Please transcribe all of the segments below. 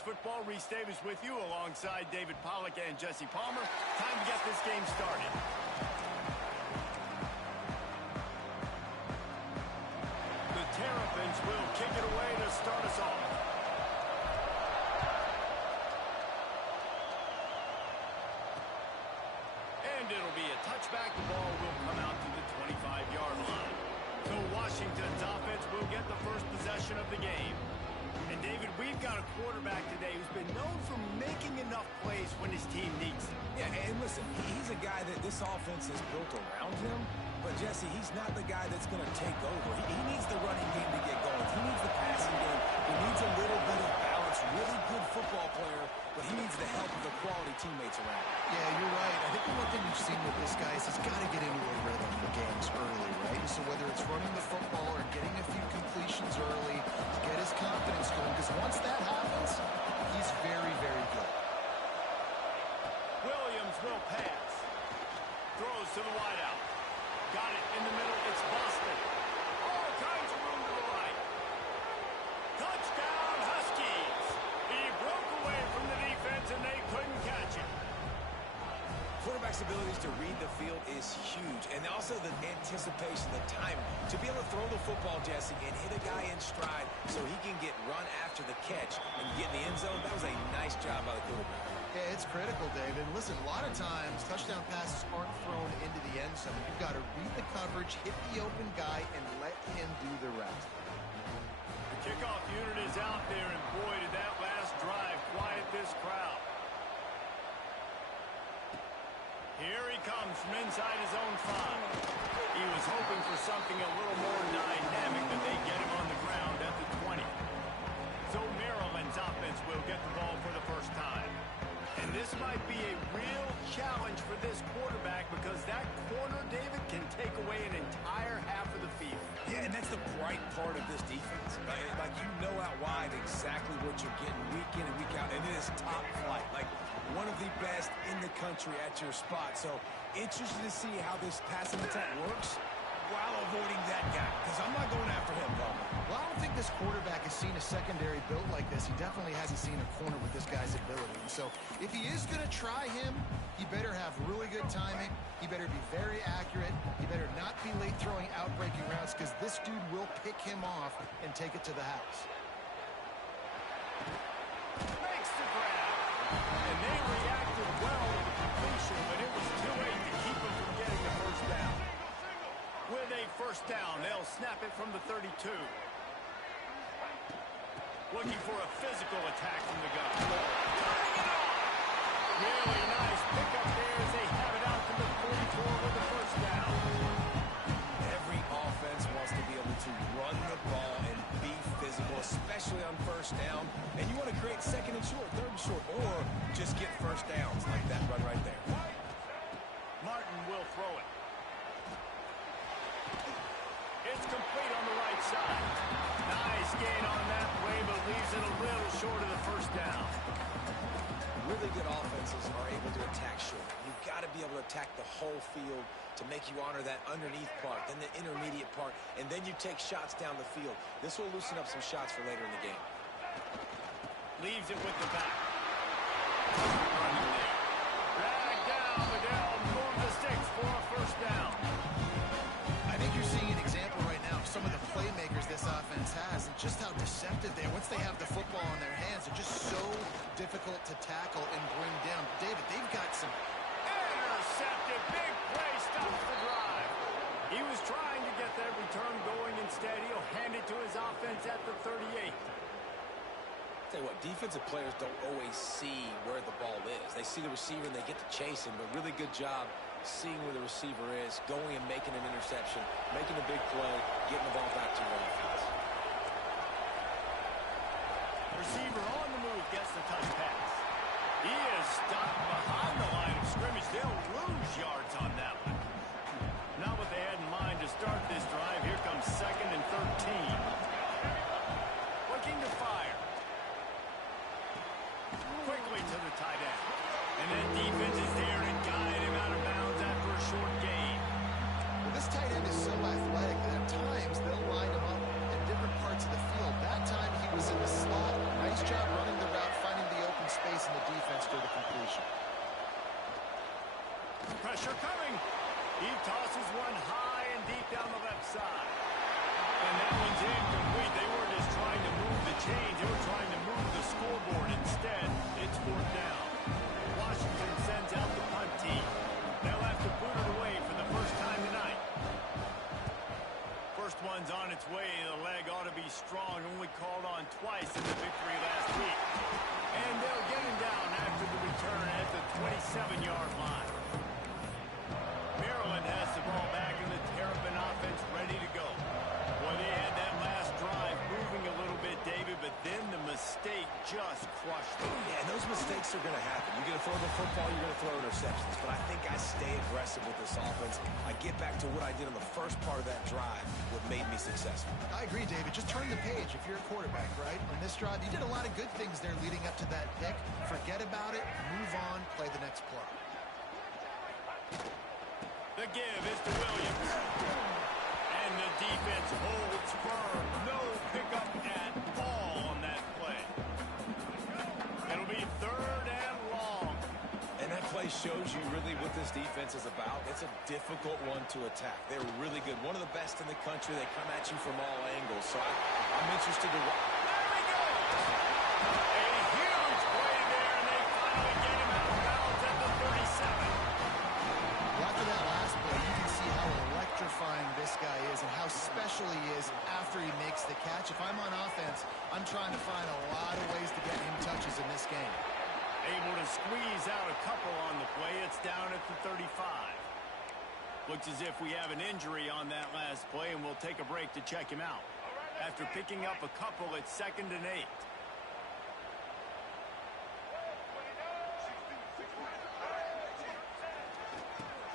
College Football. Reese Davis with you alongside David Pollack and Jesse Palmer. Time to get this game started. The Terrapins will kick it away to start us off. And it'll be a touchback. The ball will come out to the 25-yard line. So Washington's offense will get the first possession of the game. And, David, we've got a quarterback today who's been known for making enough plays when his team needs it. Yeah, and listen, he's a guy that this offense is built around him. But, Jesse, he's not the guy that's going to take over. He needs the running game to get going. He needs the passing game. He needs a little bit of balance. Really good football player, but he needs the help of the quality teammates around him. Yeah, you're right. I think the one thing we've seen with this guy is he's got to get into a rhythm for games early, right? So whether it's running the football or getting a few completions early to get his confidence going, because once that happens, he's very, very good. Williams will pass. Throws to the wideout. Got it in the middle. It's Boston. All kinds of room to the right. Touchdown, Huskies. He broke away from the defense, and they couldn't catch him. Quarterback's abilities to read the field is huge, and also the anticipation, the timing. To be able to throw the football, Jesse, and hit a guy in stride so he can get run after the catch and get in the end zone, that was a nice job by the quarterback. Yeah, it's critical, David. Listen, a lot of times touchdown passes aren't thrown into the end zone. You've got to read the coverage, hit the open guy, and let him do the rest. The kickoff unit is out there, and boy, did that last drive quiet this crowd. Here he comes from inside his own 5. He was hoping for something a little more dynamic, but they get him on the ground at the 20. So Maryland's offense will get the ball for the first time. And this might be a real challenge for this quarterback because that corner, David, can take away an entire half of the field. Yeah, and that's the bright part of this defense. Like you know out wide exactly what you're getting week in and week out, and it is top flight. Like one of the best in the country at your spot. So interested to see how this passing attack works while avoiding that guy, because I'm not going after him, Palmer. Well, I don't think this quarterback has seen a secondary built like this. He definitely hasn't seen a corner with this guy's ability. So if he is going to try him, he better have really good timing. He better be very accurate. He better not be late throwing out-breaking routes because this dude will pick him off and take it to the house. Makes the grab. And they reacted well to the completion, but it was too late to keep him from getting the first down. With a first down, they'll snap it from the 32. Looking for a physical attack from the gun. Turning it off. Really nice pickup there as they have it out to the 44 with the first down. Every offense wants to be able to run the ball and be physical, especially on first down. And you want to create second and short, third and short, or just get first downs like that run right there. Martin will throw it. It's complete on the right side. Nice gain on that play, but leaves it a little short of the first down. Really good offenses are able to attack short. You've got to be able to attack the whole field to make you honor that underneath part, then the intermediate part, and then you take shots down the field. This will loosen up some shots for later in the game. Leaves it with the back. Running there. Drag down. Liddell move the sticks for a first down. I think you're seeing an example right now of some of the playmakers this offense has and just how deceptive they are. Once they have the football in their hands, they're just so difficult to tackle and bring down. David, they've got some... Intercepted. Big play. Stops the drive. He was trying to get that return going. Instead, he'll hand it to his offense at the 38. Tell you what, defensive players don't always see where the ball is. They see the receiver and they get to chase him, but really good job seeing where the receiver is, going and making an interception, making a big play, getting the ball back to your offense. Receiver on the move gets the touch pass. He is stopped behind the line of scrimmage. They'll lose yards on that one. Not what they had in mind to start this drive. Here comes 2nd and 13. Looking to fire. Quickly to the tight end. And that defense is there to guide him out of bounds after a short gain. Well, this tight end is so athletic that at times they'll line him up in different parts of the field. That time he was in the slot. Nice job running the route, finding pressure coming. He tosses one high and deep down the left side. And that one's incomplete. They weren't just trying to move the chains. They were trying to move the scoreboard. Instead, it's fourth down. Washington sends out the punt team. They'll have to boot it away for the first time tonight. First one's on its way. The leg ought to be strong. Only called on twice in the victory last week. And they'll get him down after the return at the 27-yard line. Maryland has the ball back in the Terrapin offense ready to go. Well, they had that last drive moving a little bit, David, but then the mistake just crushed them. Yeah, and those mistakes are going to happen. You're going to throw the football, you're going to throw interceptions. But I think I stay aggressive with this offense. I get back to what I did on the first part of that drive, what made me successful. I agree, David. Just turn the page if you're a quarterback, right? On this drive, you did a lot of good things there leading up to that pick. Forget about it, move on, play the next play. The give is to Williams. And the defense holds firm. No pickup at all on that play. It'll be third and long. And that play shows you really what this defense is about. It's a difficult one to attack. They're really good. One of the best in the country. They come at you from all angles. So I'm interested to watch. There he goes. A huge play there, and they finally get him out of bounds at the 37. After that last play, you can see how electrifying this guy is and how special he is after he makes the catch. If I'm on offense, I'm trying to find a lot of ways to get him touches in this game. Able to squeeze out a couple on the play. It's down at the 35. Looks as if we have an injury on that last play, and we'll take a break to check him out. After picking up a couple, it's 2nd and 8.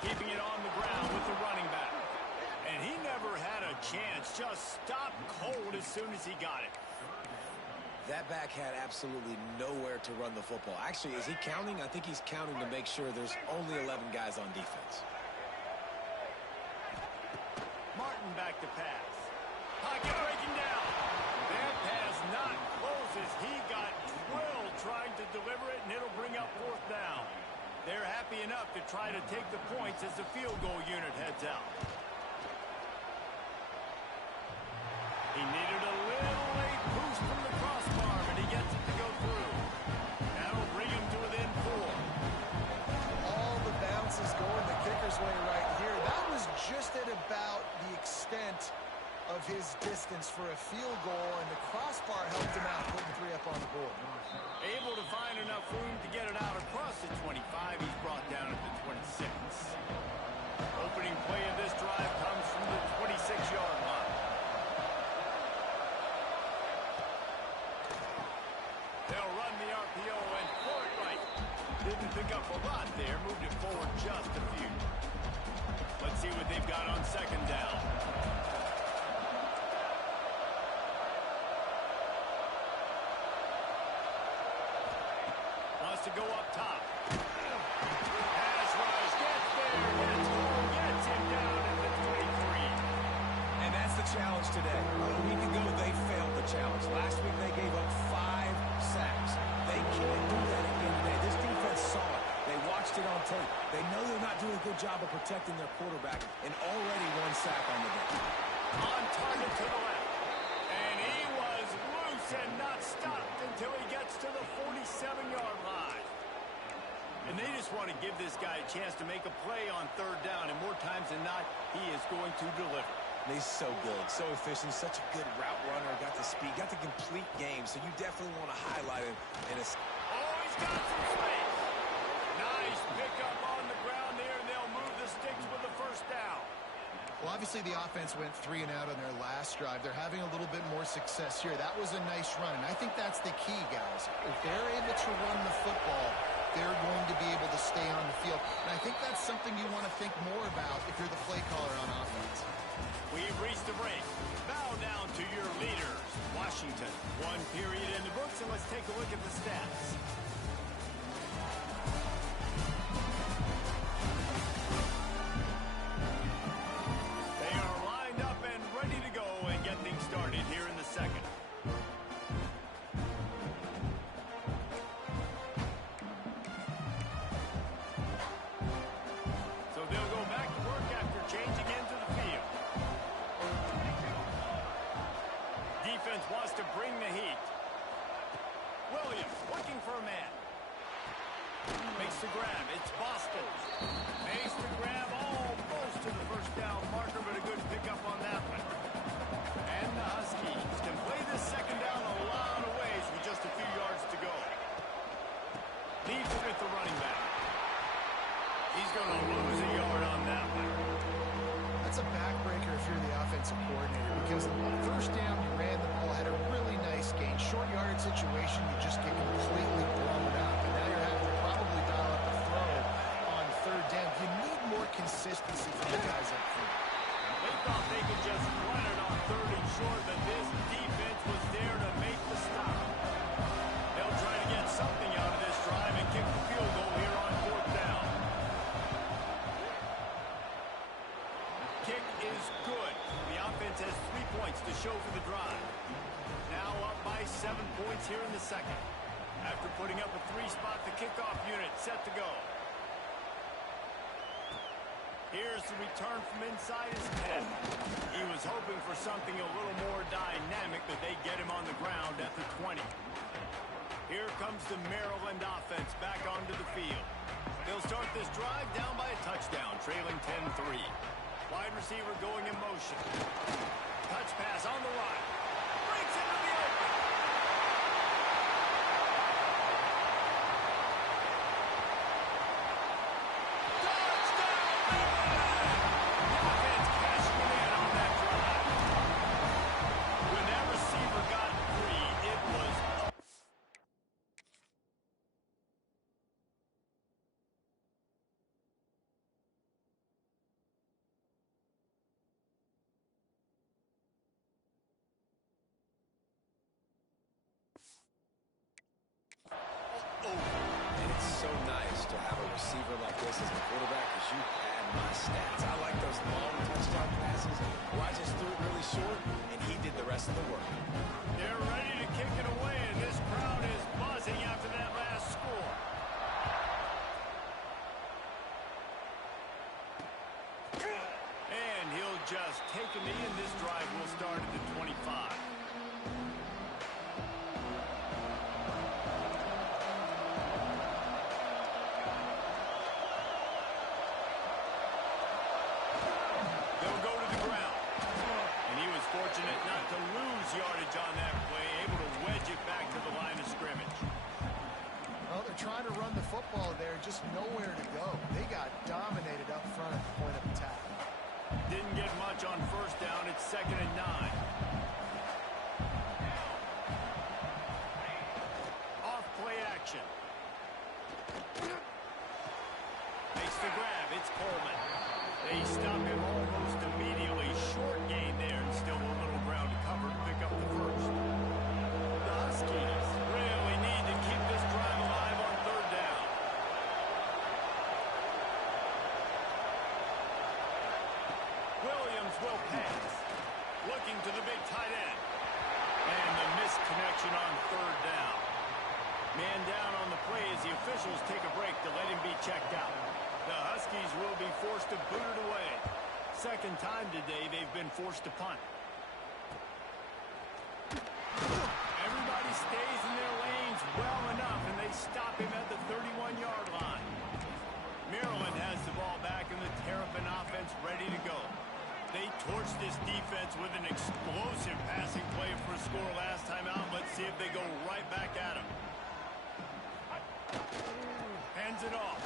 Keeping it on the ground with the running back. And he never had a chance. Just stopped cold as soon as he got it. That back had absolutely nowhere to run the football. Actually, is he counting? I think he's counting to make sure there's only 11 guys on defense. Martin back to pass. Pocket breaking down. That pass not closes. He got drilled trying to deliver it, and it'll bring up fourth down. They're happy enough to try to take the points as the field goal unit heads out. He needed a little late boost from the crossbar, but he gets it to go through. That'll bring him to within 4. All the bounces going the kicker's way right here. That was just at about the extent of his distance for a field goal, and the crossbar helped him out, putting 3 up on the board. Able to find enough room to get it out across the 25. He's brought down at the 26. Opening play of this drive comes from the 26-yard line. They'll run the RPO and throw it right. Didn't pick up a lot there. Moved it forward just a few. Let's see what they've got on 2nd down. To go up top. Pass rush, gets there, gets home, gets him down at the 23. And that's the challenge today. A week ago, they failed the challenge. Last week, they gave up 5 sacks. They can't do that again today. This defense saw it. They watched it on tape. They know they're not doing a good job of protecting their quarterback, and already 1 sack on the day. On target to the left. And he was loose and not stopped until he gets to the 47-yard line. And they just want to give this guy a chance to make a play on 3rd down, and more times than not, he is going to deliver. And he's so good, so efficient, such a good route runner, got the speed, got the complete game, so you definitely want to highlight him. And it's he's got some space. Nice pickup on the ground there, and they'll move the sticks with the first down. Well, obviously the offense went 3 and out on their last drive. They're having a little bit more success here. That was a nice run, and I think that's the key, guys. If they're able to run the football, they're going to be able to stay on the field. And I think that's something you want to think more about if you're the play caller on offense. We've reached the break. Bow down to your leaders. Washington, 1 period in the books, and let's take a look at the stats. They are lined up and ready to go and get things started here in the second. He's going to lose a yard on that one. That's a backbreaker if you're the offensive coordinator, because the first down you ran the ball, had a really nice gain. Short yardage situation, you just get completely blown up. And now you're having to probably dial up the throw on third down. You need more consistency from the guys up front. They thought they could just run it on third and short, but this defense was there to make the stop. They'll try to get something out of this drive and kick the field goal here on fourth down. Kick is good. The offense has 3 points to show for the drive. Now up by 7 points here in the second. After putting up a 3-spot, the kickoff unit set to go. Here's the return from inside his 10. He was hoping for something a little more dynamic, but they get him on the ground at the 20. Here comes the Maryland offense back onto the field. They'll start this drive down by a touchdown, trailing 10-3. Wide receiver going in motion. Touch pass on the right. Breaks into the open. And it's so nice to have a receiver like this as a quarterback, because you had my stats. I like those long touchdown passes where I just threw it really short, and he did the rest of the work. They're ready to kick it away, and this crowd is buzzing after that last score. And he'll just take a knee, and this drive will start at the 25. Fortunate not to lose yardage on that play, able to wedge it back to the line of scrimmage. Well, they're trying to run the football there, just nowhere to go. They got dominated up front at the point of attack. Didn't get much on first down. It's 2nd and 9. Off play action. Makes the grab. It's Coleman. They stop him almost immediately. Short gain there, and still a little ground to cover to pick up the first. The Huskies really need to keep this drive alive on third down. Williams will pass. Looking to the big tight end. And the missed connection on third down. Man down on the play as the officials take a break to let him be checked out. The Huskies will be forced to boot it away. Second time today they've been forced to punt. Everybody stays in their lanes well enough, and they stop him at the 31-yard line. Maryland has the ball back, and the Terrapin offense ready to go. They torched this defense with an explosive passing play for a score last time out. Let's see if they go right back at him. Hands it off.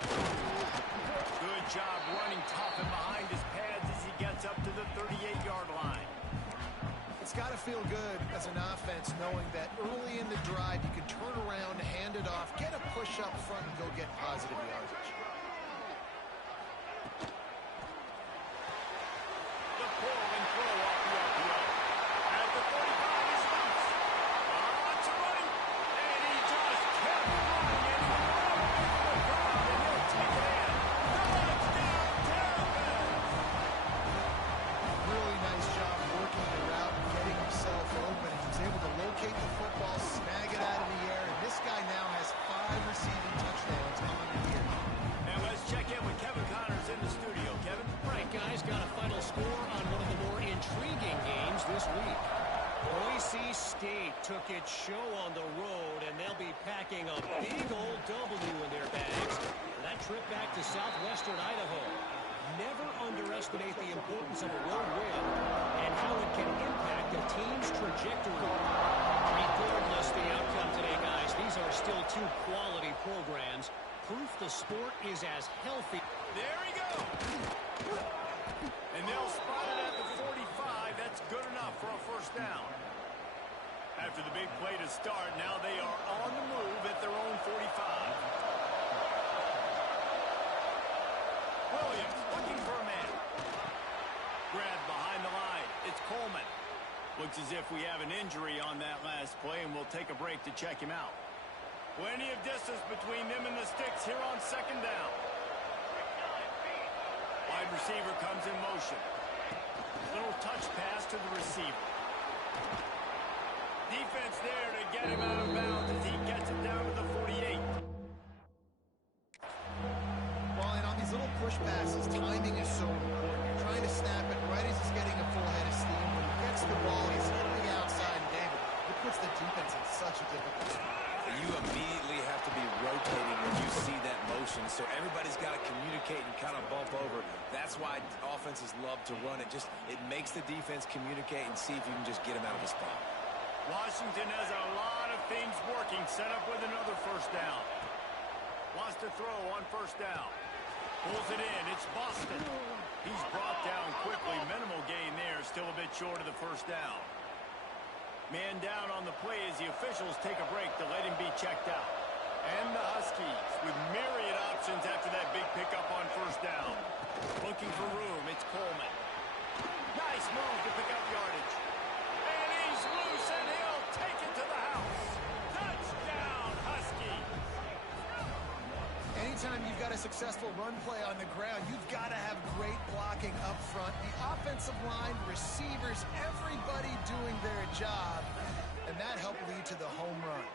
Good job running tough and behind his pads as he gets up to the 38-yard line. It's got to feel good as an offense knowing that early in the drive you can turn around, hand it off, get a push up front, and go get positive yardage. The pull and throw off the RPO. At the 45, he's loose. Lots of running, and he just kept running, and he went away from the crowd, and he'll take it in. Touchdown, Terrapins! Really nice job working the route and getting himself open. He was able to locate the football, snag it out of the air, and this guy now has 5 receiving touchdowns on the year. And let's check in with Kevin Connors in the studio. Kevin? Right, guys, got a final score on one of the more intriguing games this week. Boise State took its show on the road, and they'll be packing a big old W in their bags for that trip back to southwestern Idaho. Never underestimate the importance of a road win and how it can impact a team's trajectory. Regardless the outcome today, guys, these are still two quality programs proof the sport is as healthy. There he goes. And they'll spot it at the 45. That's good enough for a first down. After the big play to start, now they are on the move at their own 45. Williams looking for a man. Grabbed behind the line. It's Coleman. Looks as if we have an injury on that last play, and we'll take a break to check him out. Plenty of distance between them and the sticks here on second down. Wide receiver comes in motion. Little touch pass to the receiver. Defense there to get him out of bounds as he gets it down to the 48. Well, and on these little push passes, timing is so important. You're trying to snap it right as he's getting a full head of steam. When he gets the ball, he's hitting the outside, and David, it puts the defense in such a difficult spot. You immediately have to be rotating when you see that motion, so everybody's got to communicate and kind of bump over. That's why offenses love to run it. It makes the defense communicate and see if you can just get him out of the spot. Washington has a lot of things working, set up with another first down. Wants to throw on first down. Pulls it in. It's Boston. He's brought down quickly. Minimal gain there. Still a bit short of the first down. Man down on the play as the officials take a break to let him be checked out. And the Huskies with myriad options after that big pickup on first down. Looking for room. It's Coleman. Nice move to pick up yardage. And he's loose, and he'll take it to the house. Touchdown, Huskies. Anytime you've got a successful run play on the ground, you've got to have great blocking up front. The offensive line, receivers, everybody doing their job. And that helped lead to the home run.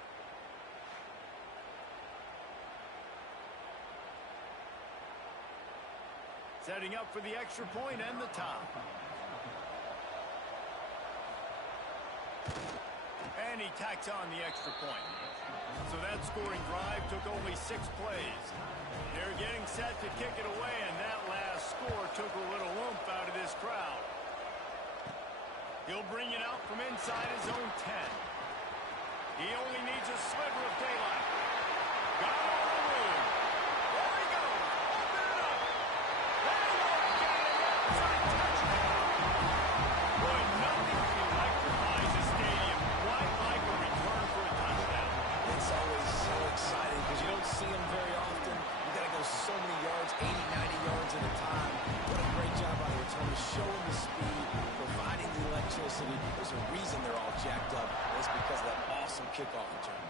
Setting up for the extra point and the top. And he tacks on the extra point. So that scoring drive took only 6 plays. They're getting set to kick it away, and that last score took a little oomph out of this crowd. He'll bring it out from inside his own 10. He only needs a sliver of daylight. Got all the room. There he goes. Open it up. They won't get it. Outside touchdown. Boy, nothing electrifies a stadium quite like a return for a touchdown. It's always so exciting because you don't see them very often. You got to go so many yards, 80, 90 yards at a time. What a great job by the returners, showing the speed, providing the electricity. There's a reason they're all jacked up. It's because of that awesome kickoff return.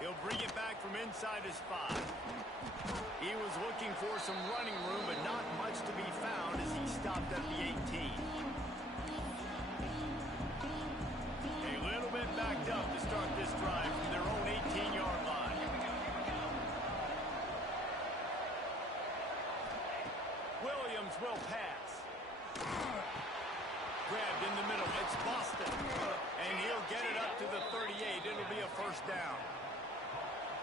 He'll bring it back from inside his 5. He was looking for some running room, but not much to be found as he stopped at the 18. A little bit backed up to start this drive from their own 18-yard line. Williams will pass. Grabbed in the middle. It's Boston. And he'll get it up to the 38. It'll be a first down.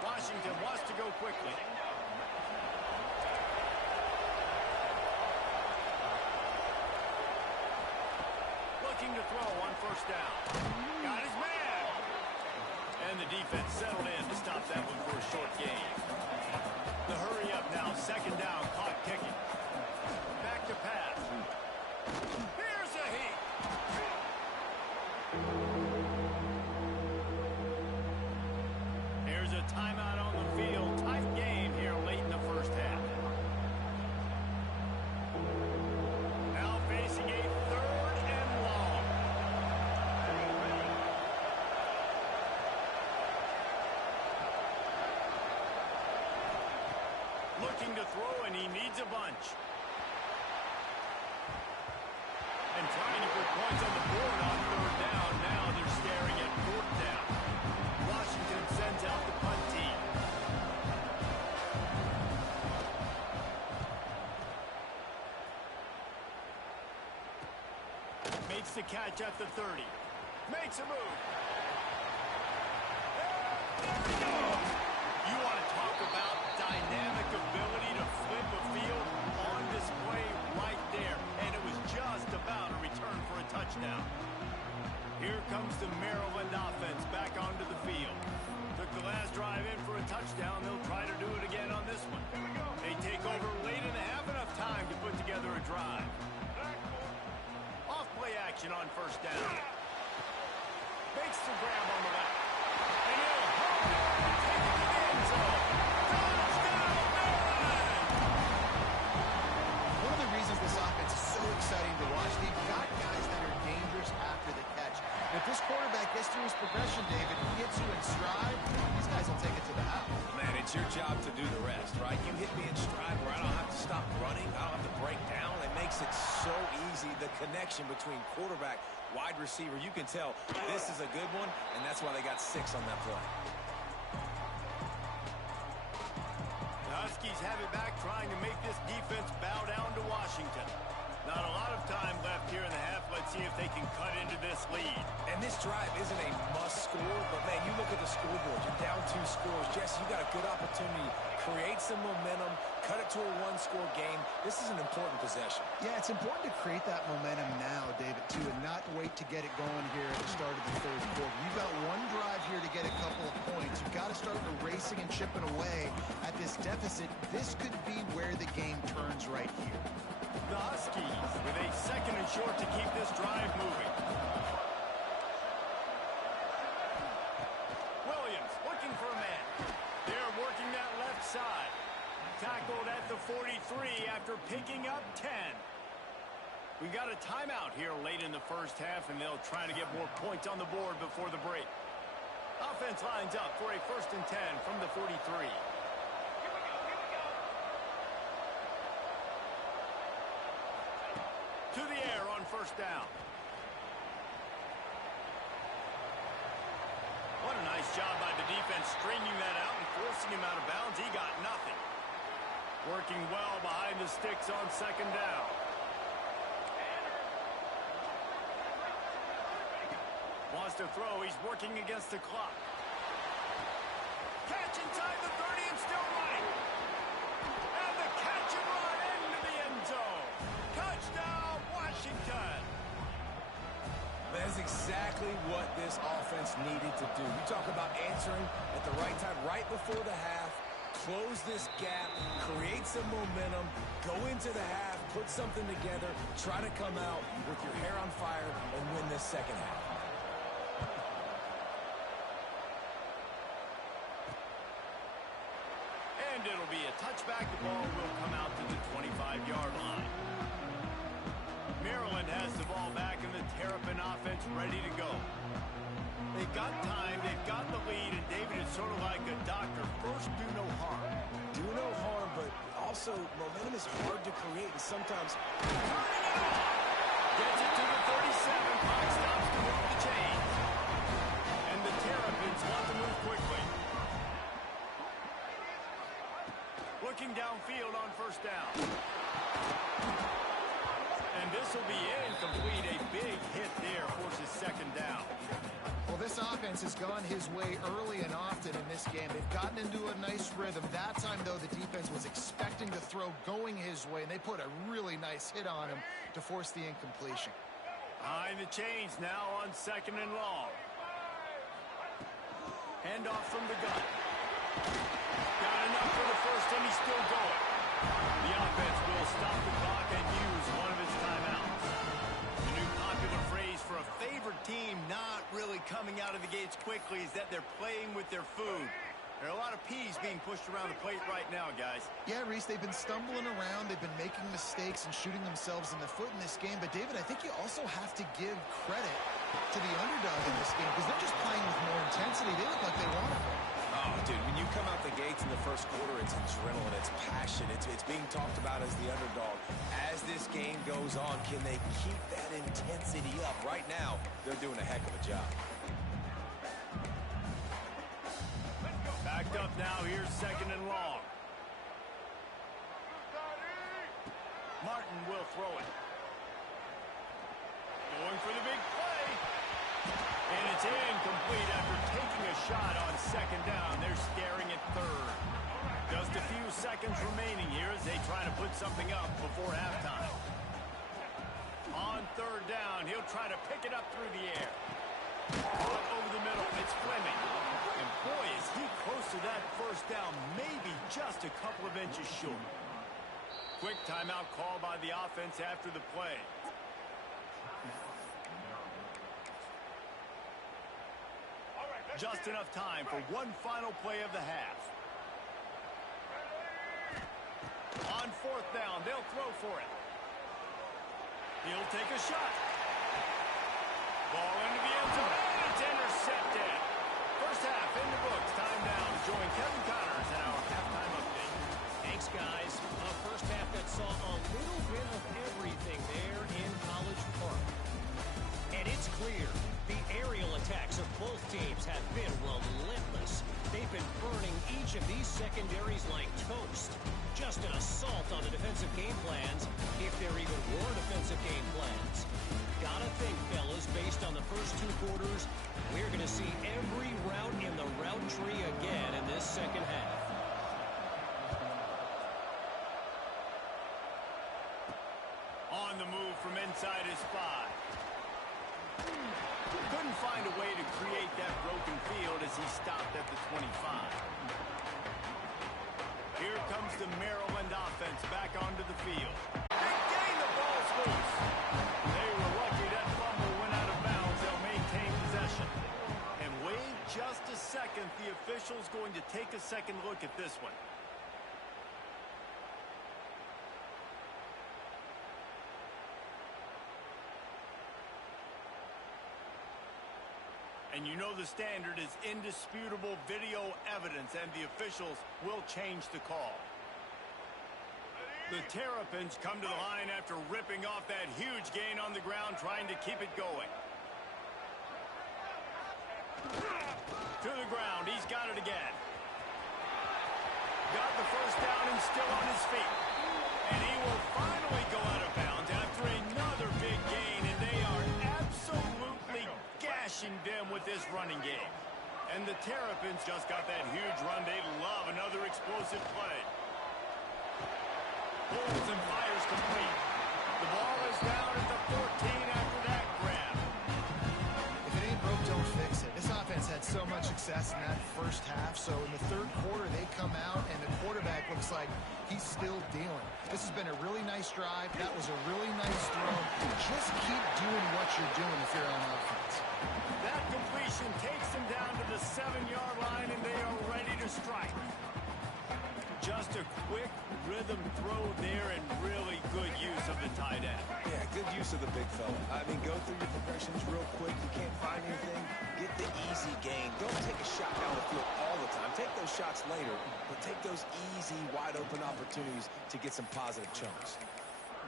Washington wants to go quickly. Looking to throw on first down. Got his man. And the defense settled in to stop that one for a short gain. The hurry up now. Second down. Clock ticking. Back to pass. Here's a heat. Here's a timeout on the field. Tight game here late in the first half. Now facing a 3rd and long. Looking to throw, and he needs a bunch. And trying to put points on the board on 3rd down. Now they're staring at 4th down. Washington sends out the punt team. Makes the catch at the 30. Makes a move. There he goes. You want to talk about dynamic ability to flip a field on display right there. And it was just about a return for a touchdown. Here comes the Maryland offense back onto the field. Took the last drive in for a touchdown. it's your job to do the rest, right? You hit me in stride where I don't have to stop running. I don't have to break down. It makes it so easy, the connection between quarterback, wide receiver. You can tell this is a good one, and that's why they got 6 on that play. The Huskies have it back, trying to make this defense bow down to Washington. Not a lot of time left here in the half. Let's see if they can cut into this lead. And this drive isn't a must score, but, man, you look at the scoreboard. You're down 2 scores. Jesse, you got a good opportunity. Create some momentum. Cut it to a 1-score game. This is an important possession. Yeah, it's important to create that momentum now, David, too, and not wait to get it going here at the start of the third quarter. You've got one drive here to get a couple of points. You've got to start erasing and chipping away at this deficit. This could be where the game turns right here. The Huskies with a 2nd and short to keep this drive moving. Williams looking for a man. They're working that left side. Tackled at the 43 after picking up 10. We got a timeout here late in the first half, and they'll try to get more points on the board before the break. Offense lines up for a 1st and 10 from the 43. To the air on 1st down. What a nice job by the defense stringing that out and forcing him out of bounds. He got nothing. Working well behind the sticks on 2nd down. Wants to throw. He's working against the clock. Catch inside the 30 and still running. And the catch and run into the end zone. Touchdown, Washington. That's exactly what this offense needed to do. You talk about answering at the right time, right before the half, close this gap, create some momentum, go into the half, put something together, try to come out with your hair on fire and win this second half. And it'll be a touchback. The ball will come out to the 25-yard line. Maryland has the ball back, and the Terrapin offense ready to go. They've got time, they've got the lead, and David is sort of like a doctor. First, do no harm. Do no harm, but also momentum is hard to create, and sometimes Turning it off. Gets it to the 37. Clock stops to move the chains. And the Terrapins want to move quickly. Looking downfield on 1st down. And this will be incomplete. A big hit there forces 2nd down. Well, this offense has gone his way early and often in this game. They've gotten into a nice rhythm. That time, though, the defense was expecting the throw going his way, and they put a really nice hit on him to force the incompletion. Behind the chains now on 2nd and long. Handoff from the gun. Got enough for the first, and he's still going. The offense will stop the clock and use one of its timeouts. The new popular phrase for a favored team not really coming out of the gates quickly is that they're playing with their food. There are a lot of peas being pushed around the plate right now, guys. Yeah, Reese, they've been stumbling around. They've been making mistakes and shooting themselves in the foot in this game. But, David, I think you also have to give credit to the underdog in this game because they're just playing with more intensity. They look like they want it. oh, dude, when you come out the gates in the first quarter, it's adrenaline, it's passion, it's being talked about as the underdog. As this game goes on, can they keep that intensity up? Right now, they're doing a heck of a job. Backed up now, here's 2nd and long. Martin will throw it. Going for the big play. And it's incomplete after taking a shot on 2nd down. They're staring at 3rd. Just a few seconds remaining here as they try to put something up before halftime. On 3rd down, he'll try to pick it up through the air. Caught over the middle, it's Fleming. And boy, is he close to that 1st down, maybe just a couple of inches short. Quick timeout call by the offense after the play. Just enough time for one final play of the half. On 4th down, they'll throw for it. He'll take a shot. Ball into the end zone, and it's intercepted. First half in the books. Time now to join Kevin Connors in our halftime update. Thanks, guys. A first half that saw a little bit of everything there in College Park. And it's clear the aerial attacks of both teams have been relentless. They've been burning each of these secondaries like toast. Just an assault on the defensive game plans, if there even were defensive game plans. Gotta think, fellas, based on the first two quarters, we're going to see every route in the route tree again in this second half. On the move from inside his 5. Couldn't find a way to create that broken field as he stopped at the 25. Here comes the Maryland offense back onto the field. They gain the ball's loose. They were lucky that fumble went out of bounds. They'll maintain possession. And wait just a second. The official's going to take a second look at this one. And you know the standard is indisputable video evidence, and the officials will change the call. The Terrapins come to the line after ripping off that huge gain on the ground, trying to keep it going. To the ground, he's got it again. Got the first down and still on his feet. And he will finally go out of bounds after another big gain, and they are absolutely gashing them with this running game. And the Terrapins just got that huge run. They love another explosive play. Pulls and fires complete. The ball is down at the 14 after that grab. If it ain't broke, don't fix it. This offense had so much success in that first half, so in the third quarter they come out and the quarterback looks like he's still dealing. This has been a really nice drive. That was a really nice throw. Just keep doing what you're doing if you're on offense. That completion takes them down to the 7-yard line, and they are ready to strike. Just a quick rhythm throw there, and really good use of the tight end. Yeah, good use of the big fella. I mean, go through your progressions real quick. You can't find anything. Get the easy gain. Don't take a shot down the field all the time. Take those shots later, but take those easy, wide-open opportunities to get some positive chunks.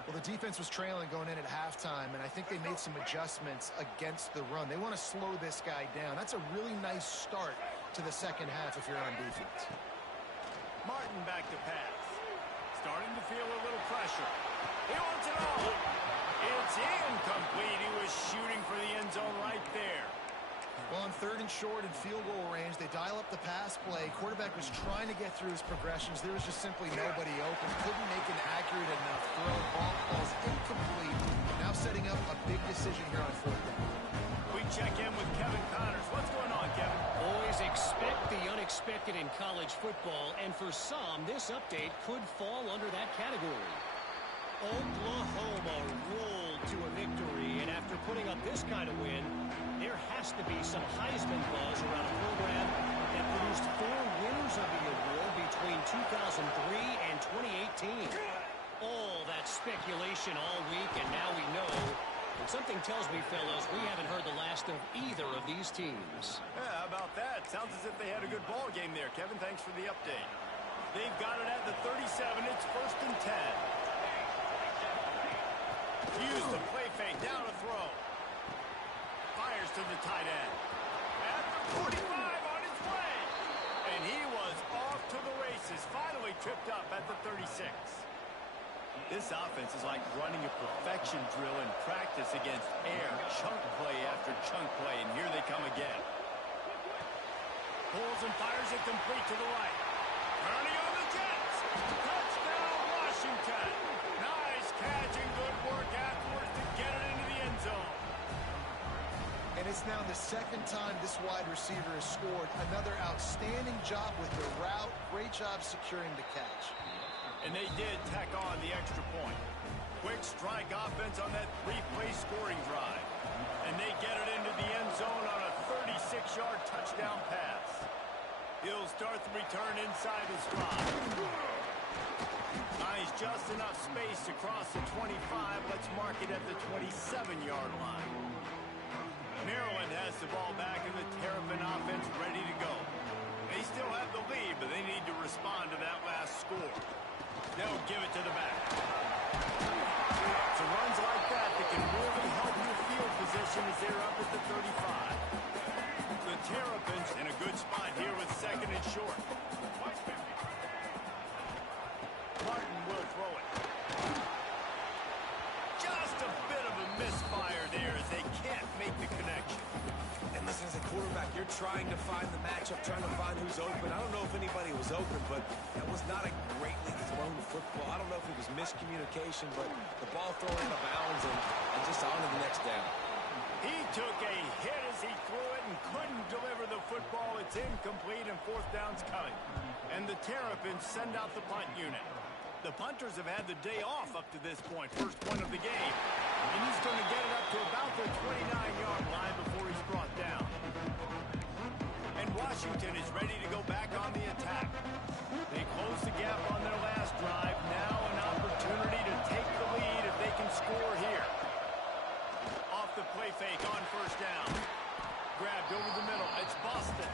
Well, the defense was trailing going in at halftime, and I think they made some adjustments against the run. They want to slow this guy down. That's a really nice start to the second half if you're on defense. Martin back to pass. Starting to feel a little pressure. He wants it all. It's incomplete. He was shooting for the end zone right there. Well, on third and short and field goal range, they dial up the pass play. Quarterback was trying to get through his progressions. There was just simply nobody open. Couldn't make an accurate enough throw. Ball falls incomplete. Now setting up a big decision here on fourth down. We check in with Kevin Connors. What's going on, Kevin? Boys, expect the unexpected in college football, and for some, this update could fall under that category. Oklahoma rolled to a victory, and after putting up this kind of win, there has to be some Heisman buzz around a program that produced 4 winners of the award between 2003 and 2018. All that speculation all week, and now we know. And something tells me, fellas, we haven't heard the last of either of these teams. Yeah, how about that? Sounds as if they had a good ball game there, Kevin. Thanks for the update. They've got it at the 37. It's 1st and 10. Use the play fake, down a throw. Fires to the tight end. At the 45 on his way. And he was off to the races. Finally tripped up at the 36. This offense is like running a perfection drill in practice against air. Chunk play after chunk play, and here they come again. Pulls and fires it complete to the right. Turning on the Jets. Touchdown, Washington. Nice catch and good work afterwards to get it into the end zone. And it's now the second time this wide receiver has scored. Another outstanding job with the route. Great job securing the catch. And they did tack on the extra point. Quick strike offense on that 3-play scoring drive. And they get it into the end zone on a 36-yard touchdown pass. He'll start the return inside his 5. Nice, just enough space across the 25. Let's mark it at the 27-yard line. Maryland has the ball back and the Terrapin offense ready to go. They still have the lead, but they need to respond to that last score. They'll give it to the back. So runs like that can really help your field position as they're up at the 35. The Terrapins in a good spot here with second and short. Martin will throw it. Just a bit of a misfire there as they can't make the connection. And listen, as a quarterback, you're trying to find the matchup, trying to find who's open. I don't know if anybody was open, but that was not a greatly thrown football. I don't know if it was miscommunication, but the ball thrown out of bounds and just on to the next down. He took a hit as he threw it and couldn't deliver the football. It's incomplete and fourth down's coming. And the Terrapins send out the punt unit. The punters have had the day off up to this point, first one of the game. And he's going to get it up to about the 29-yard line before he's brought down. And Washington is ready to go back on the attack. They close the gap on their last drive. Now an opportunity to take the lead if they can score here. Off the play fake on first down. Grabbed over the middle. It's Boston.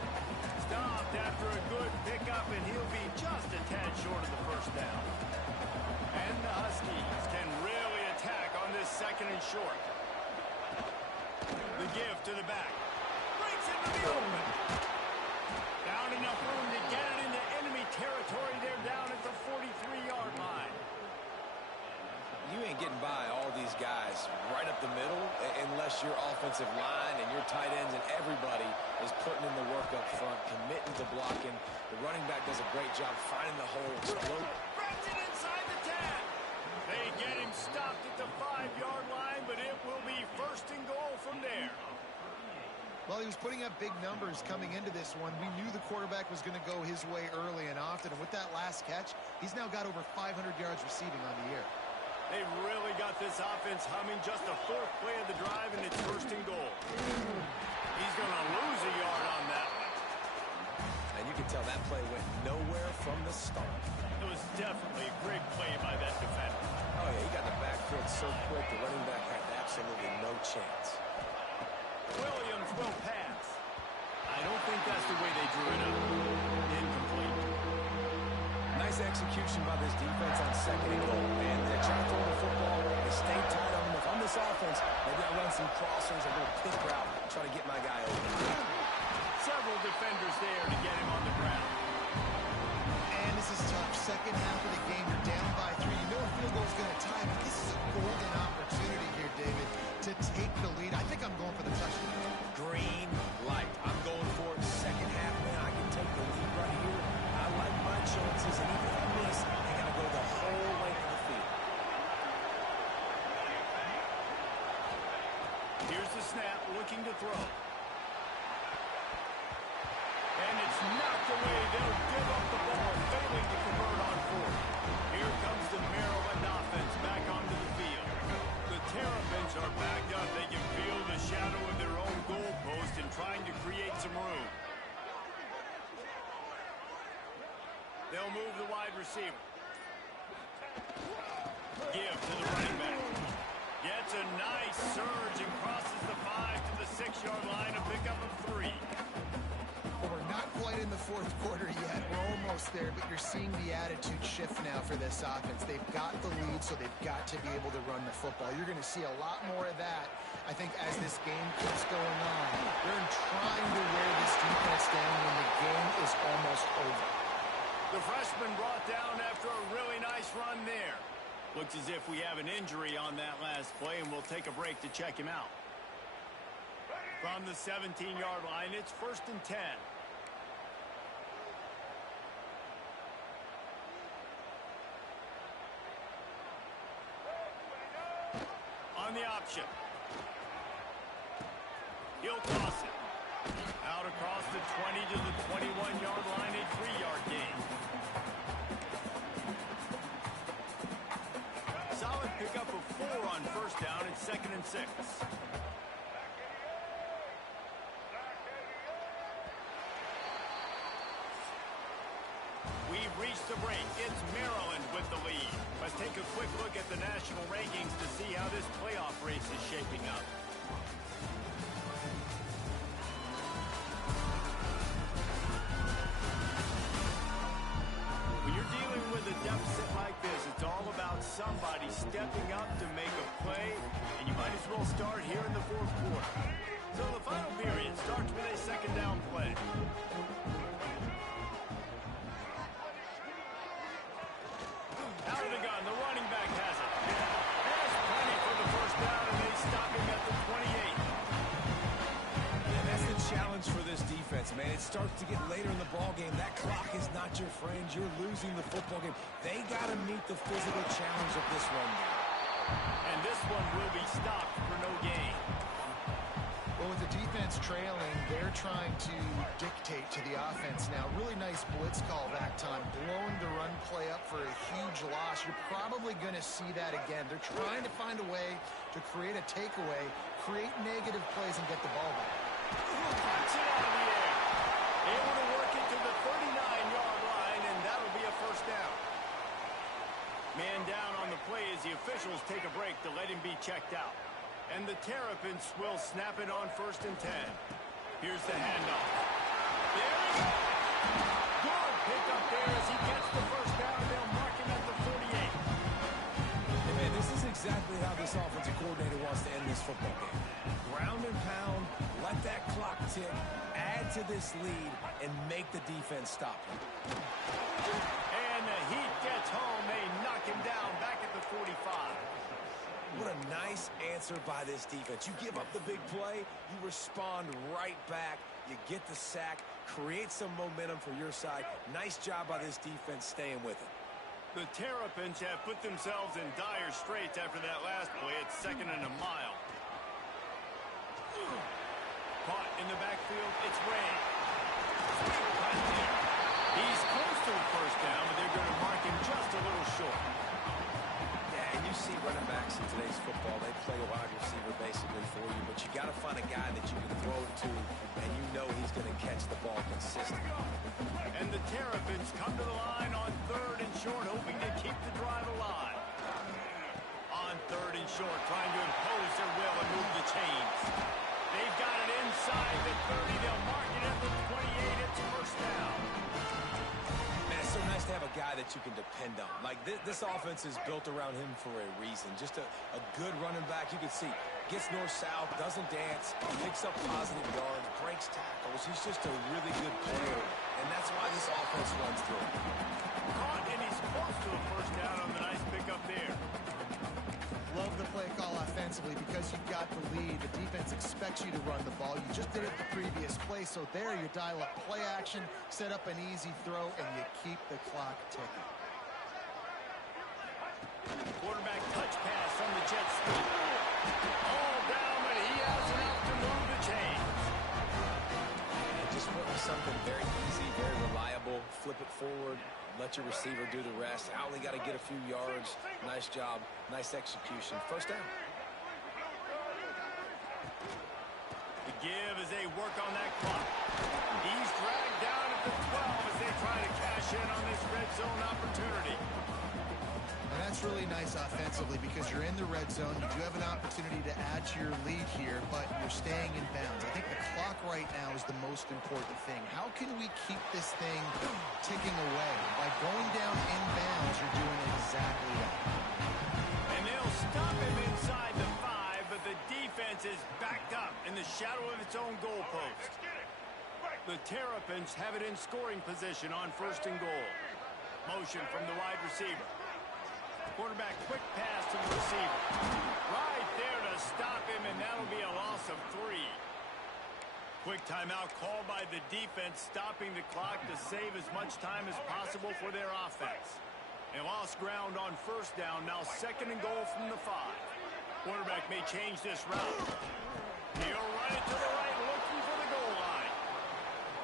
Stopped after a good pickup, and he'll be just a tad short of the first down. And the Huskies can really attack on this second and short. The give to the back. Breaks into the open. Found enough room to get it into enemy territory. They're down at the 43-yard line. You ain't getting by all these guys right up the middle unless your offensive line and your tight ends and everybody is putting in the work up front, committing to blocking. The running back does a great job finding the hole, exploding. Grabs it inside the 10. They get him stopped at the 5-yard line, but it will be first and goal from there. Well, he was putting up big numbers coming into this one. We knew the quarterback was going to go his way early and often. And with that last catch, he's now got over 500 yards receiving on the year. They've really got this offense humming. Just a fourth play of the drive, and it's first and goal. He's going to lose a yard on that one. And you can tell that play went nowhere from the start. It was definitely a great play by that defender. Oh, yeah, he got the backfield so quick, the running back had absolutely no chance. Williams will pass. I don't think that's the way they drew it up. Incomplete. Nice execution by this defense on second and goal. And they try to throw the football. They stay tight on them. If I'm this offense, maybe I run some crossers, a little pick route, try to get my guy open. Several defenders there to get him on the ground. And this is tough. Second half of the game, you're down by 3. You know a field goal is going to tie, but this is a golden opportunity here, David, to take the lead. I think I'm going for the touchdown. Green light. I'm going for it. Second half, man, I can take the lead right here. I like my chances, and even if I miss, I got to go the whole length of the field. Here's the snap, looking to throw. And it's knocked away. They'll give up the ball, failing to convert on fourth. Here comes the Maryland offense back onto the field. The Terrapins are backed up. They can feel the shadow of their own goalpost and trying to create some room. They'll move the wide receiver. Give to the running back. Gets a nice surge and crosses the 5 to the 6-yard line, a pickup of 3. Well, we're not quite in the fourth quarter yet. We're almost there, but you're seeing the attitude shift now for this offense. They've got the lead, so they've got to be able to run the football. You're going to see a lot more of that, I think, as this game keeps going on. They're trying to wear this defense down when the game is almost over. The freshman brought down after a really nice run there. Looks as if we have an injury on that last play, and we'll take a break to check him out. From the 17-yard line, it's first and 10. On the option. He'll toss it. Out across the 20 to the 21-yard line, a 3-yard gain. Solid pickup of 4 on first down. It's second and 6. We've reached the break. It's Maryland with the lead. Let's take a quick look at the national rankings to see how this playoff race is shaping up. somebody stepping up to make a play, and you might as well start here in the fourth quarter. So the final period starts with a second down play. Out of the gun, the running back has it. There's plenty for the first down, and they stop him at the 28. Yeah, that's the challenge for this defense, man. It starts to get later in the ball game. That clock is not your friend. You're losing the football game. They got to meet the physical challenge of this run game. And this one will be stopped for no gain. Well, with the defense trailing, they're trying to dictate to the offense now. Really nice blitz call that time. Blowing the run play up for a huge loss. You're probably going to see that again. They're trying to find a way to create a takeaway, create negative plays, and get the ball back. Punch it out of the air. Able to work it to the 39-yard line, and that'll be a first down. Man down on the play as the officials take a break to let him be checked out. And the Terrapins will snap it on 1st and 10. Here's the handoff. There he goes. Good pick up there as he gets the first down. They'll mark him at the 48. Hey, man, this is exactly how this offensive coordinator wants to end this football game. Ground and pound, let that clock tick, add to this lead, and make the defense stop him. And the Heat gets home. They knock him down back at the 45. What a nice answer by this defense. You give up the big play, you respond right back, you get the sack, create some momentum for your side. Nice job by this defense staying with it. The Terrapins have put themselves in dire straits after that last play. It's 2nd and a mile. Caught in the backfield, it's Ray. He's close to the first down, but they're going to mark him just a little short. Yeah, and you see running backs in today's football, they play a wide receiver basically for you, but you got to find a guy that you can throw it to, and you know he's going to catch the ball consistently. And the Terrapins come to the line on 3rd and short, hoping to keep the drive alive. On 3rd and short, trying to impose their will and move the chains. They've got it inside the 30. They'll mark it at the 28. It's first down. Man, it's so nice to have a guy that you can depend on. Like, this offense is built around him for a reason. Just a good running back. You can see, gets north-south, doesn't dance, picks up positive yards, breaks tackles. He's just a really good player, and that's why this offense runs through. Caught, and he's close to a first down on the nice pickup there. Love the play call offensively because you've got the lead. The defense expects you to run the ball. You just did it the previous play, so there you dial up play action, set up an easy throw, and you keep the clock ticking. Quarterback touch pass on the jet sweep. All down, but he has enough to move the chains. And just something very easy, very reliable. Flip it forward. Let your receiver do the rest. I only got to get a few yards. Nice job. Nice execution. First down. The give as they work on that clock. He's dragged down at the 12 as they try to cash in on this red zone opportunity. And that's really nice offensively because you're in the red zone. You do have an opportunity to add to your lead here, but you're staying in bounds. I think the clock right now is the most important thing. How can we keep this thing ticking away? By going down in bounds, you're doing exactly that. And they'll stop him inside the 5, but the defense is backed up in the shadow of its own goalpost. The Terrapins have it in scoring position on 1st and goal. Motion from the wide receiver. Quarterback quick pass to the receiver. Right there to stop him, and that'll be a loss of 3. Quick timeout called by the defense, stopping the clock to save as much time as possible for their offense. They lost ground on 1st down, now 2nd and goal from the 5. Quarterback may change this route. He'll run it to the right, looking for the goal line.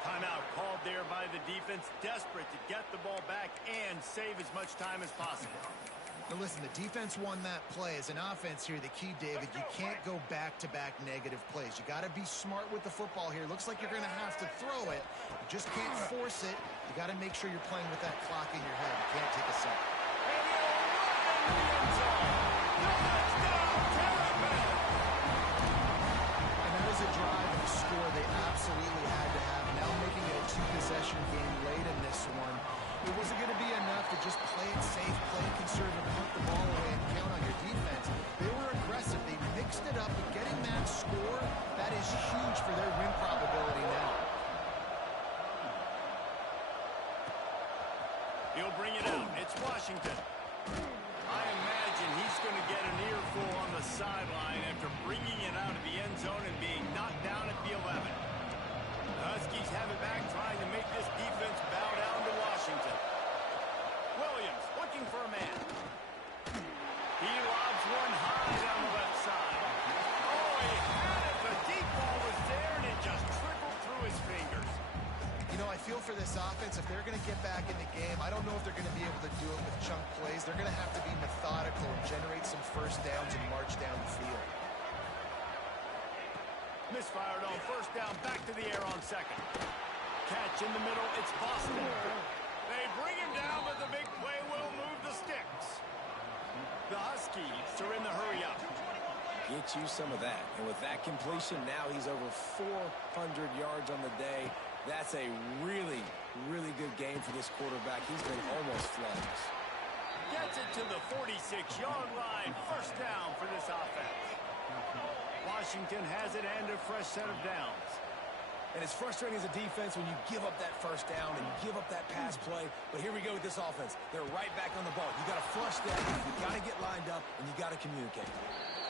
Timeout called there by the defense, desperate to get the ball back and save as much time as possible. Now listen, the defense won that play. As an offense here, the key, David, you can't go back-to-back negative plays. You got to be smart with the football here. Looks like you're going to have to throw it. You just can't force it. You got to make sure you're playing with that clock in your head. You can't take a sack. And that is a drive and a score they absolutely had to have. Now making it a 2-possession game late in this one. It wasn't going to be enough to just play it safe, play it conservative, put the ball away, and offense, if they're going to get back in the game, I don't know if they're going to be able to do it with chunk plays. They're going to have to be methodical and generate some first downs and march down the field. Misfired on first down, back to the air on second. Catch in the middle, it's Boston. They bring him down, but the big play will move the sticks. The Huskies are in the hurry up. Get you some of that. And with that completion, now he's over 400 yards on the day. That's a really, really good game for this quarterback. He's been almost flawless. Gets it to the 46-yard line. First down for this offense. Washington has it and a fresh set of downs. And it's frustrating as a defense when you give up that first down and give up that pass play. But here we go with this offense. They're right back on the ball. You got to flush that. You got to get lined up, and you got to communicate.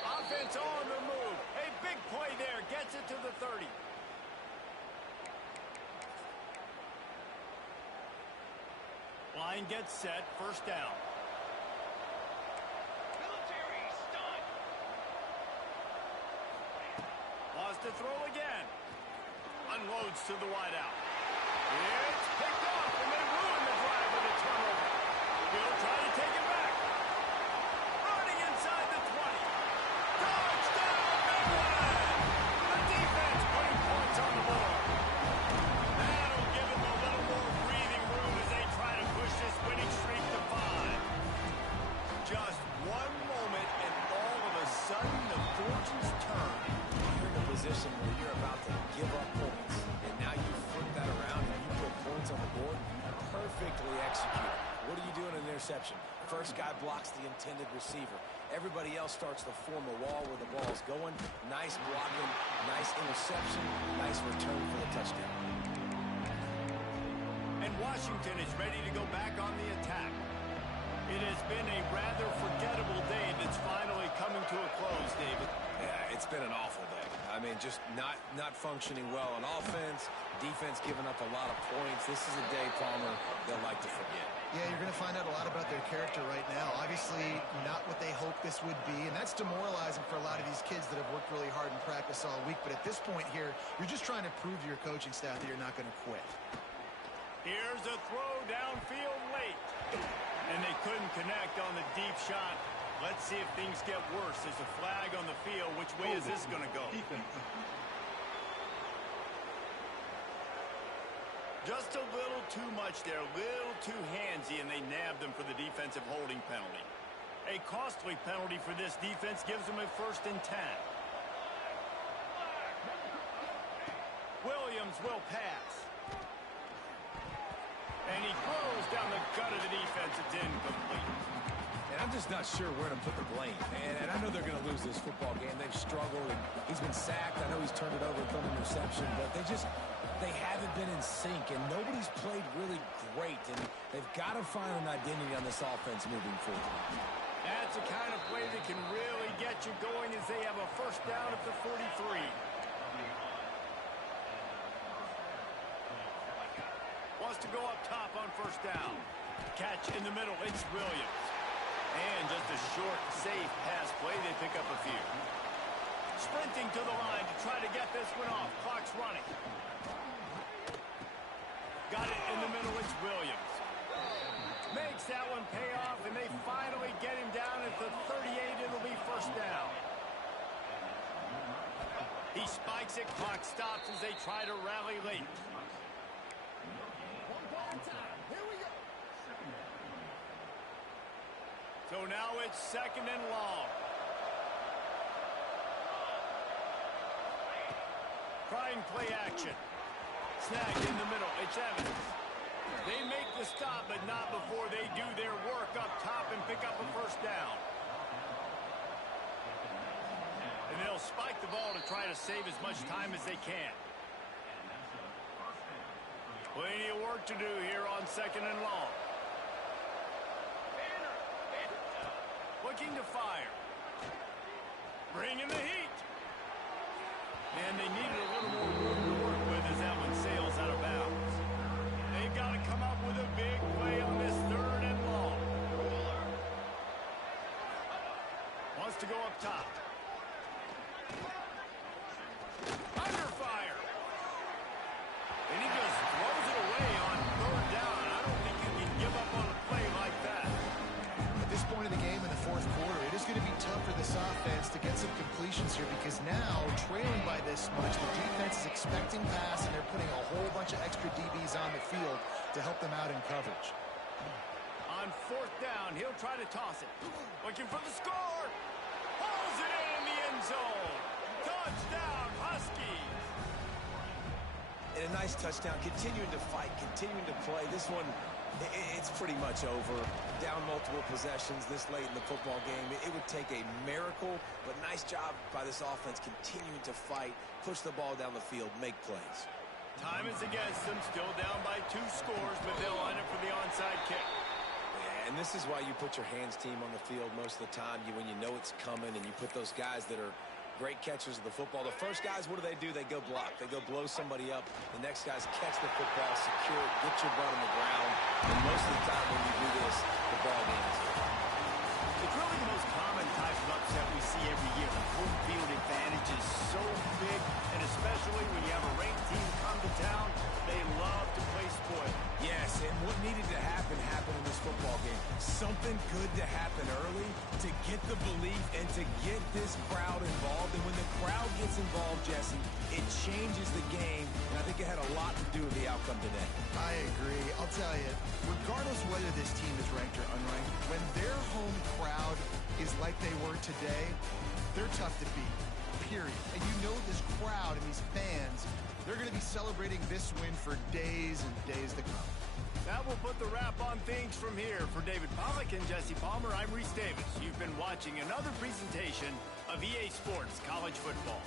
Offense on the move. A big play there. Gets it to the 30. Line gets set. First down. Wants to throw again. Unloads to the wideout. It's picked off, and they ruin the drive with a turnover. He'll try to take it back. Running inside the 20. Touchdown, Maryland! The defense putting points on the board. That'll give them a little more breathing room as they try to push this winning streak to 5. Just one moment, and all of a sudden, the fortunes turn. You're in a position where you're about to give up points, and now you flip that around and you put points on the board. Perfectly executed. What do you do in an interception? First guy blocks the intended receiver. Everybody else starts to form a wall where the ball's going. Nice blocking, nice interception, nice return for the touchdown. And Washington is ready to go back on the attack. It has been a rather forgettable day that's finally coming to a close, David. Yeah, it's been an awful day. I mean, just not functioning well on offense, defense giving up a lot of points. This is a day, Palmer, they'll like to forget. Yeah, you're going to find out a lot about their character right now. Obviously, not what they hoped this would be, and that's demoralizing for a lot of these kids that have worked really hard in practice all week. But at this point here, you're just trying to prove to your coaching staff that you're not going to quit. Here's a throw downfield late. And they couldn't connect on the deep shot. Let's see if things get worse. There's a flag on the field. Which way is this going to go? Just a little too much there, a little too handsy, and they nabbed them for the defensive holding penalty. A costly penalty for this defense gives them a 1st and 10. Williams will pass. And he throws down the gut of the defense. It's incomplete. And I'm just not sure where to put the blame. And I know they're going to lose this football game. They've struggled, and he's been sacked. I know he's turned it over and thrown an interception, but they haven't been in sync, and nobody's played really great. And they've got to find an identity on this offense moving forward. That's the kind of play that can really get you going as they have a first down at the 43. Wants to go up top on first down. Catch in the middle. It's Williams. And just a short, safe pass play. They pick up a few. Sprinting to the line to try to get this one off. Clock's running. Got it in the middle. It's Williams. Makes that one pay off, and they finally get him down at the 38. It'll be first down. He spikes it. Clock stops as they try to rally late. So now it's 2nd and long. Trying play action. Snagged in the middle. It's Evans. They make the stop, but not before they do their work up top and pick up a first down. And they'll spike the ball to try to save as much time as they can. Plenty of work to do here on 2nd and long. Looking to fire. Bringing the heat. And they needed a little more room to work with as that one sails out of bounds. They've got to come up with a big play on this 3rd and long. Wants to go up top. Under fire. And he just throws it away on 3rd this offense to get some completions here because now, trailing by this much, the defense is expecting pass, and they're putting a whole bunch of extra DBs on the field to help them out in coverage. On fourth down, he'll try to toss it. Looking for the score. Pulls it in the end zone. Touchdown, Huskies. And a nice touchdown, continuing to fight, continuing to play. This one, it's pretty much over. Down multiple possessions this late in the football game. It would take a miracle, but nice job by this offense continuing to fight, push the ball down the field, make plays. Time is against them, still down by 2 scores, but they'll line up for the onside kick. Yeah, and this is why you put your hands team on the field most of the time, when you know it's coming, and you put those guys that are great catchers of the football. The first guys, what do? They go block. They go blow somebody up. The next guys catch the football, secure it, get your butt on the ground. And most of the time when you do this, the ball game's here. It's really the most common type of upset we see every year. The home field advantage is so big, and especially when you have a ranked team come to town, they love to play spoil. Yes, and what needed to happen happened in this football game. Something good to happen early to get the belief and to get this crowd involved. And when the crowd gets involved, Jesse, it changes the game. And I think it had a lot to do with the outcome today. I agree. I'll tell you, regardless of whether this team is ranked or unranked, when their home crowd is like they were today, they're tough to beat, period. And you know this crowd and these fans, they're going to be celebrating this win for days and days to come. That will put the wrap on things from here. For David Pollack and Jesse Palmer, I'm Reese Davis. You've been watching another presentation of EA Sports College Football.